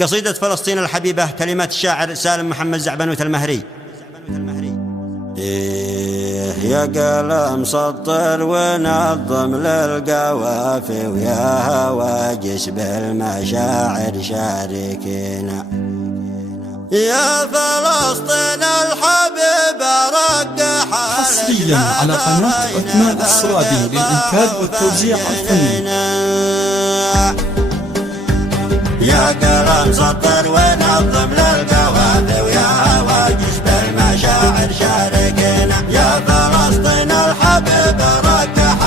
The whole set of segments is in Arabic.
قصيدة فلسطين الحبيبة، كلمات الشاعر سالم محمد زعبنوت المهري. يا قلم سطر ونظم للقوافي، ويا هواجس بالمشاعر شاركينا. يا فلسطين الحبيبة رقح حصريا على قناة عثمان الصرادي للإنتاج والتوزيع الفني. يا قلم سطر ونظم للقوافي، ويا هواجس بالمشاعر شاركينا. يا فلسطين الحبيبة رقح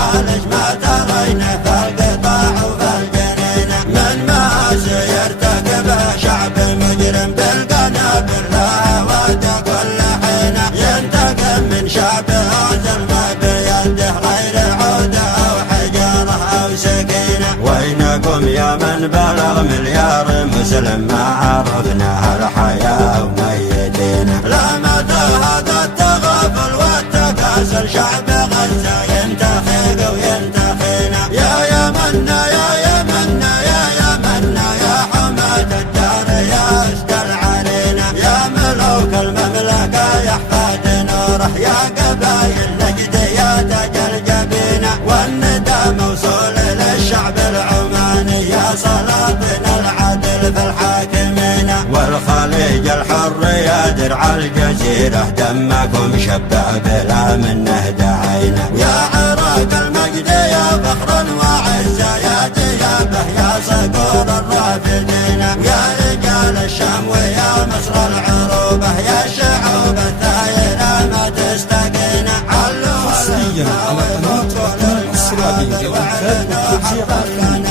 ما ترينا في القطاع وفي الجنينة، من مآسي يرتكبها شعب مجرم بالقنابل لا ود كل حين. ينتقم من شعبه ظلم بيده غير عودة أو حجارة أو سكينة. وينكم يا من بلغ مليار مسلم ما عرفنا الحياة وميتين؟ لا مدى هذا التغافل والتكاسل، شعب غزة ينتخب وينتخينا. يا يمنا يا يمنا يا يمنا يا حماة الدار يا أسد العرينة. يا ملوك المملكة يا حفاد نوره، يا قبايل نجد يا تاج الجبينة. والندى موصول للشعب العماني، يا سلاطين العدل في الحاكمين. والخليج الحر يا درع الجزيرة، دمكم شبع بلا منه دعينا. يا عراق المجد يا فخر وعزة، يا ديابه يا صقور الرافدين. يا رجال الشام ويا مصر العروبة، يا شعوب الثائرة ما تستقين. حصريا على قناة عثمان الصرادي للإنتاج والتوزيع الفني.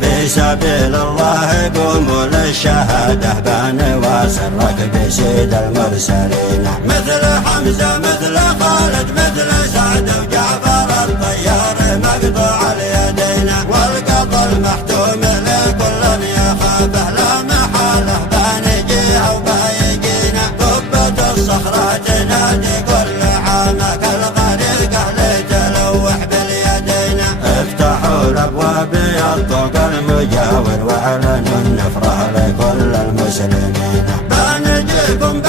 في سبيل الله قوموا للشهادة، بنواصر ركب سيد المرسلين. مثل حمزة مثل خالد مثل سعد وجعفر الطيار مقطوع اليدين. والقتل محتوم لكل يخافه، لا محالة بنجيها وبايجينا. قبة الصخرة تنادي كل عامك الغريقة لتلوح باليدين. افتحوا الابواب يطوق المجاور، واعلنوا النفرة لكل المسلمين. بنجيكم